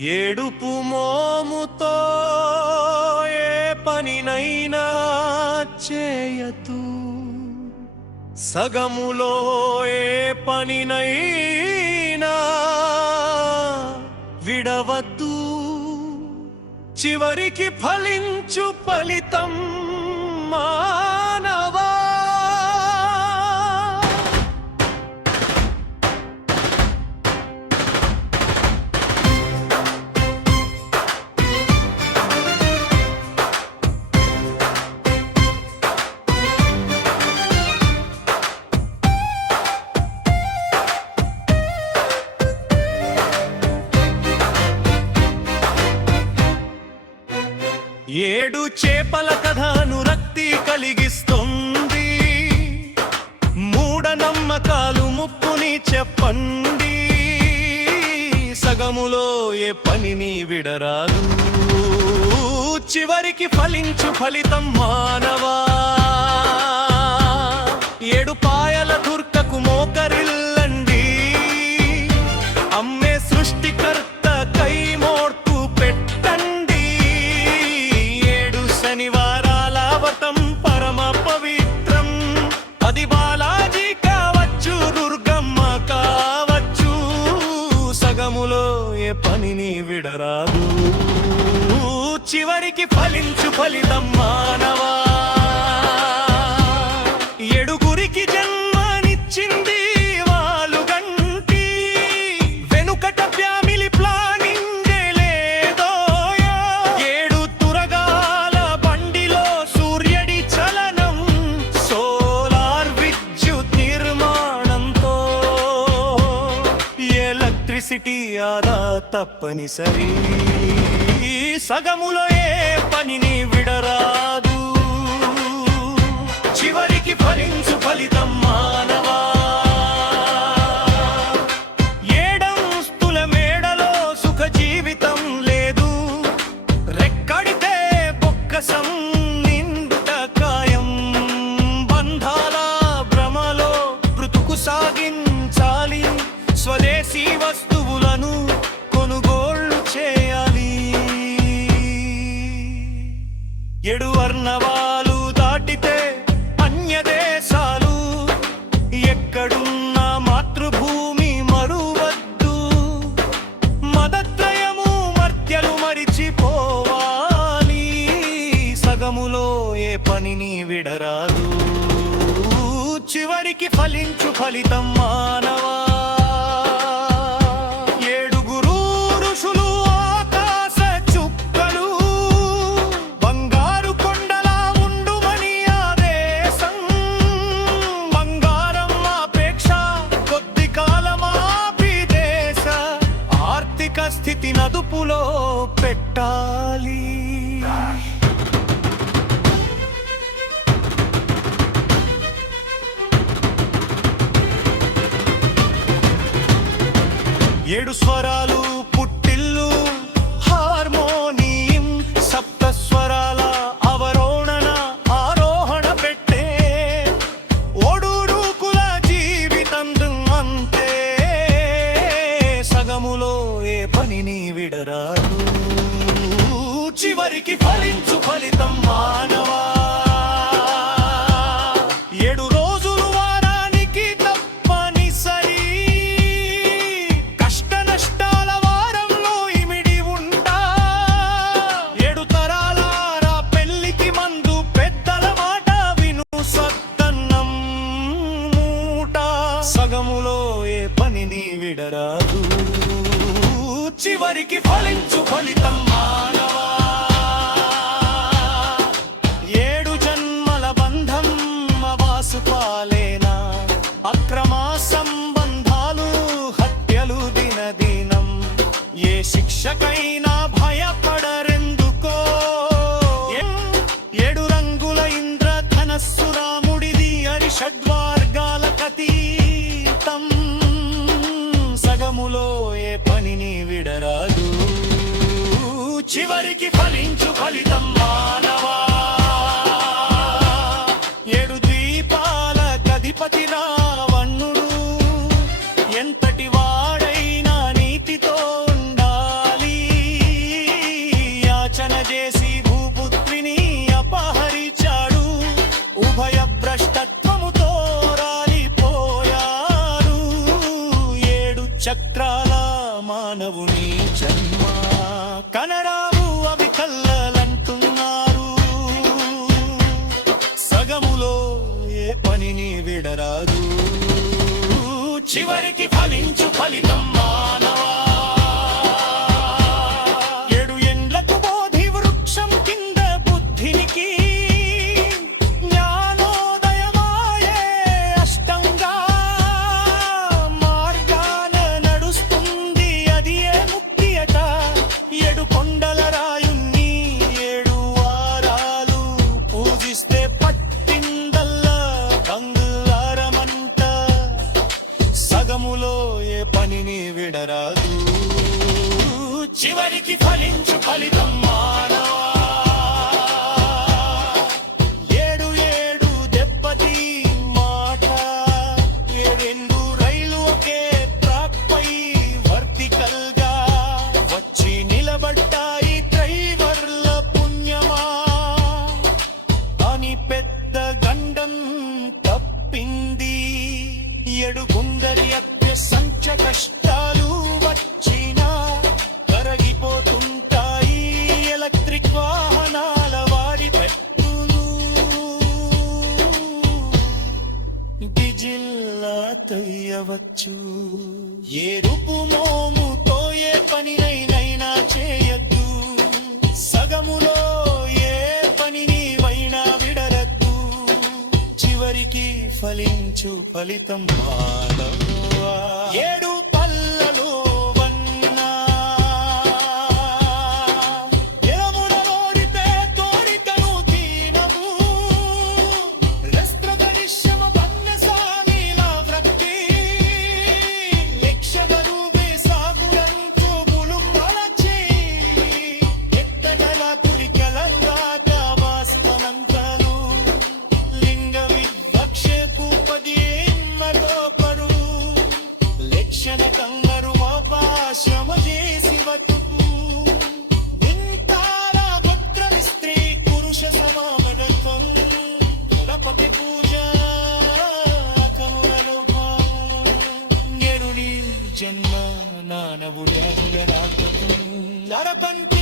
ఏడుపు మోముతో ఏ పనినైనా చేయతూ, సగములో ఏ పనినైనా విడవద్దు. చివరికి ఫలించు ఫలితం మానవా. ఏడు చేపల కథను రక్తి కలిగిస్తుంది. మూఢనమ్మకాలు ముప్పుని చెప్పండి. సగములో ఏ పనిని విడరాదు. చివరికి ఫలించు ఫలితం మానవా. ఏడు పాయల దుర్గకు మోకరిల్లండి. అమ్మే సృష్టికర్త కై మోర్పు పెట్టండి. ఏడు శనివారాల వ్రతం పరమ పవిత్రం. అది బాలాజీ కావచ్చు, దుర్గమ్మ కావచ్చు. సగములో ఏ పనిని విడరాదు. చివరికి ఫలించు ఫలితం మానవా. ఏడుగురికి జన్మనిచ్చింది వాలుగంటి. వెనుకట ఫ్యామిలీ ప్లానింగ్ లేదోయా. ఏడు తురగాల బండిలో సూర్యుడి చలనం. సోలార్ విద్యుత్ నిర్మాణంతో ఎలక్ట్రిసిటీ ఆదా తప్పనిసరి. సగములో ఏ పనిని విడరాదు. చివరికి ఫలించు ఫలితం మానవా. ఏడంస్తుల మేడలో సుఖ జీవితం లేదు. రెక్కడితే బొక్కసం నిండుట ఖాయం. బంధాల భ్రమలో బ్రతుకు సాగించాలి. స్వదేశీ వస్తువులను కొనుగోళ్లు చేయాలి. ఏడు వర్ణవాలు దాటితే అన్య దేశాలు. ఎక్కడున్న మాతృభూమి మరువద్దు. మదత్రయము మర్త్యలు మరిచిపోవాలి. సగములో ఏ పనిని విడరాదు. చివరికి ఫలించు ఫలితం మానవా. స్థితి నదుపులో పెట్టాలి. ఏడు స్వరాలు పుట్టిల్లు హార్మోనియం. సప్త స్వరాల అవరోహణ ఆరోహణ పెట్టే. ఓడురుకుల జీవితం అంతే. సగములో ఏ పనిని విడరాదు. చివరికి ఫలించు ఫలితం మానవా. ఏడు రోజులు వారానికి తప్పనిసరి. కష్ట నష్టాల వారంలో ఇమిడి ఉంటా. ఏడు తరాల పెళ్లికి మందు. పెద్దల మాట విను సత్తన్నం మూట. సగములో ఏ పనిని విడరాదు. చివరికి ఫలించు ఫలితం మానవా. ఏడు జన్మల బంధం వాసుపాలేనా. అక్రమ సంబంధాలు హత్యలు దినదినం. ఏ శిక్షకైనా భయపడరెందుకో. ఏడు రంగుల ఇంద్రధనస్సు రాముడిది. అరిషడ్వర్గాల కతీతం. సగములో ఏ పనిని విడరాదు. చివరి చక్రాల మానవుని జన్మ కనరావు అవి కల్లలంటున్నారు సగములో ఏ పనిని విడరాదు చివరికి ఫలించు ఫలితం మానవా ఏడు ఎండ్లకు బోధి వృక్షం కింద బుద్ధినికి జ్ఞానోదయమాయే అష్టంగా మార్గాన నడుస్తుంది అది ఏ ముక్తియట ఏడు కొండల రాయుణ్ణి 7 వారాలు పూజిస్తే పట్టిందల్లా బంగారమంట సగములో ఏ పనిని విడరాదు చివరికి ఫలించు ఫలితం మానవా ఏడు ఏడు దెబ్బతి మాట ఏడెండు రైలు ఒకే ట్రాక్ పై వర్టికల్ గా వచ్చి నిలబడ్డాయి డ్రైవర్ల పుణ్యమా అని పెద్ద గండం తప్పింది ఏడు గుండరి సంచ కష్టాలు వచ్చినా కరగిపోతుంటాయి ఎలక్ట్రిక్ వాహనాల వాడి పెట్టులు డిజిల్లా తయ్యవచ్చు ఎరుపు మోముతో ఏ పనినైనా చేయద్దు సగములో ఏ పనిని వైనా విడరద్దు చివరికి ఫలించు ఫలితం మానవా ఏడు పల్లలో వన్నా ఎలముడలోడితే తోడికను తీనము రస్త్రధరిష్యమ ధన్యసానిల వృత్తి యక్షగరువే సాగురంతో ములుమలచి ఎట్టగల గురికలంగాక వాస్తనంతలు లింగ వివక్షకు పదేమలో లక్షణ కంగరు వాపాశ్రమ చేసి బతుకు దింతాల వక్ర స్త్రీ పురుష సమామనకం రపతి పూజ కమురలో ఎరుని జన్మ నానవుడి అంగరాకం నరపంతి